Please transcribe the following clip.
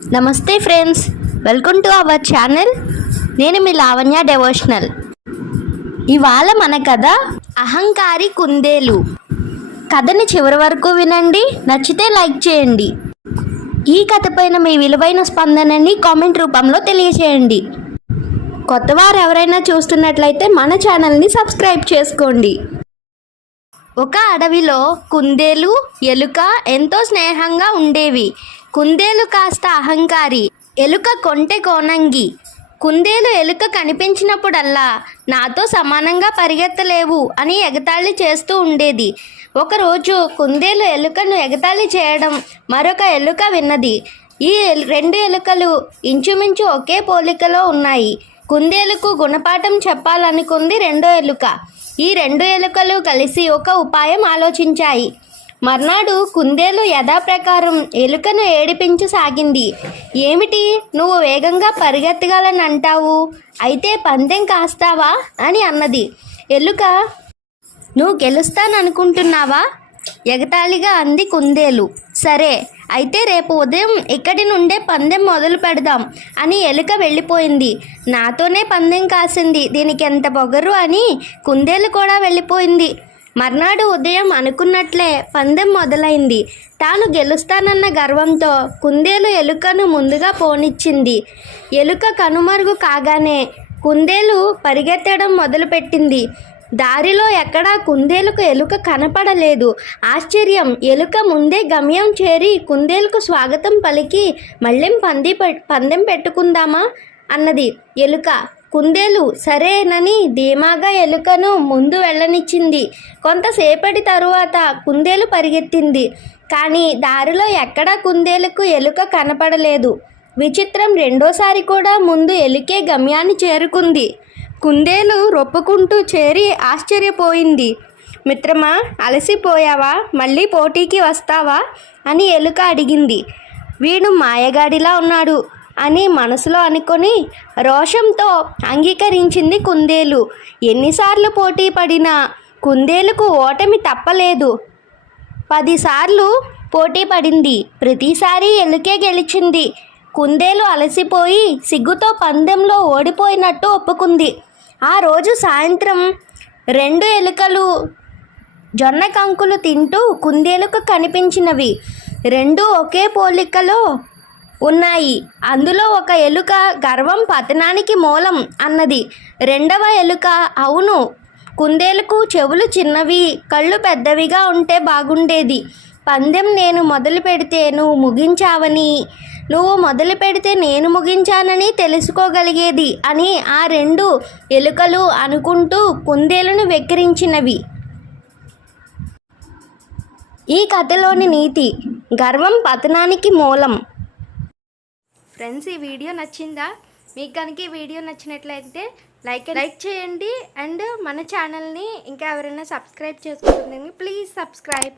నమస్తే friends welcome to our channel. నేను మీ లావణ్య డెవోషనల్. ఇవాళ మన కథ అహంకారి కుందేలు. కథని చివరి వరకు వినండి నచ్చితే లైక్ చేయండి. ఈ కథ పైన మీ విలువైన స్పందనని కామెంట్ రూపంలో తెలియచేయండి. కొత్తవారు ఎవరైనా చూస్తున్నట్లయితే మన ఛానల్ని సబ్స్క్రైబ్ చేసుకోండి. ఒక అడవిలో కుందేలు ఎలుక ఎంతో స్నేహంగా ఉండేవి. కుందేలు కాస్త అహంకారి ఎలుక కొంటె కోనంగి. కుందేలు ఎలుక కనిపించినప్పుడల్లా నాతో సమానంగా పరిగెత్తలేవు అని ఎగతాళి చేస్తూ ఉండేది. ఒకరోజు కుందేలు ఎలుకను ఎగతాళి చేయడం మరొక ఎలుక విన్నది. ఈ రెండు ఎలుకలు ఇంచుమించు ఒకే పోలికలో ఉన్నాయి. కుందేలుకు గుణపాఠం చెప్పాలనుకుంది రెండో ఎలుక. ఈ రెండు ఎలుకలు కలిసి ఒక ఉపాయం ఆలోచించాయి. మర్నాడు కుందేలు యథాప్రకారం ఎలుకను ఏడిపించసాగింది ఏమిటి? నువ్వు వేగంగా పరిగెత్తగాలని అంటావు అయితే పందెం కాస్తావా? అని అన్నది. ఎలుక నువ్వు గెలుస్తాననుకుంటున్నావా? ఎగతాళిగా అంది కుందేలు. సరే అయితే రేపు ఉదయం ఇక్కడి నుండే పందెం మొదలు పెడదాం అని ఎలుక వెళ్ళిపోయింది. నాతోనే పందెం కాసింది. దీనికి ఎంత పొగరు? అని కుందేలు కూడా వెళ్ళిపోయింది. మర్నాడు ఉదయం అనుకున్నట్లే పందెం మొదలైంది. తాను గెలుస్తానన్న గర్వంతో కుందేలు ఎలుకను ముందుగా పోనిచ్చింది. ఎలుక కనుమరుగు కాగానే కుందేలు పరిగెత్తడం మొదలుపెట్టింది. దారిలో ఎక్కడా కుందేలుకు ఎలుక కనపడలేదు. ఆశ్చర్యం! ఎలుక ముందే గమ్యం చేరి కుందేలుకు స్వాగతం పలికి మళ్ళీ పంది పె- పందెం పెట్టుకుందామా? అన్నది ఎలుక. కుందేలు సరేనని ధీమాగా ఎలుకను ముందు వెళ్ళనిచ్చింది. కొంతసేపటి తరువాత కుందేలు పరిగెత్తింది. కానీ దారిలో ఎక్కడా కుందేలుకు ఎలుక కనపడలేదు. విచిత్రం రెండోసారి కూడా ముందు ఎలుకే గమ్యాన్ని చేరుకుంది. కుందేలు రొప్పుకుంటూ చేరి ఆశ్చర్యపోయింది. మిత్రమా అలసిపోయావా? మళ్ళీ పోటీకి వస్తావా? అని ఎలుక అడిగింది. వీడు మాయగాడిలా ఉన్నాడు. అని మనసులో అనుకొని రోషంతో అంగీకరించింది కుందేలు. ఎన్నిసార్లు పోటీ పడినా కుందేలుకు ఓటమి తప్పలేదు. పదిసార్లు పోటీ పడింది. ప్రతిసారి ఎలుకే గెలిచింది. కుందేలు అలసిపోయి సిగ్గుతో పందెంలో ఓడిపోయినట్టు ఒప్పుకుంది. ఆ రోజు సాయంత్రం రెండు ఎలుకలు జొన్న కంకులు తింటూ కుందేలుకు కనిపించినవి. రెండు ఒకే పోలికలో ఉన్నాయి. అందులో ఒక ఎలుక గర్వం పతనానికి మూలం అన్నది. రెండవ ఎలుక అవును. కుందేలుకు చెవులు చిన్నవి కళ్ళు పెద్దవిగా ఉంటే బాగుండేది. పందెం నేను మొదలు పెడితే నువ్వు ముగించావని నువ్వు మొదలు పెడితే నేను ముగించానని తెలుసుకోగలిగేది అని ఆ రెండు ఎలుకలు అనుకుంటూ కుందేలను వెక్కిరించినవి. ఈ కథలోని నీతి గర్వం పతనానికి మూలం. ఫ్రెండ్స్ ఈ వీడియో నచ్చిందా? మీకు కనుక ఈ వీడియో నచ్చినట్లయితే లైక్ లైక్ చేయండి అండ్ మన ఛానల్ని ఇంకా ఎవరైనా సబ్స్క్రైబ్ చేసుకుంటుంది ప్లీజ్ సబ్స్క్రైబ్.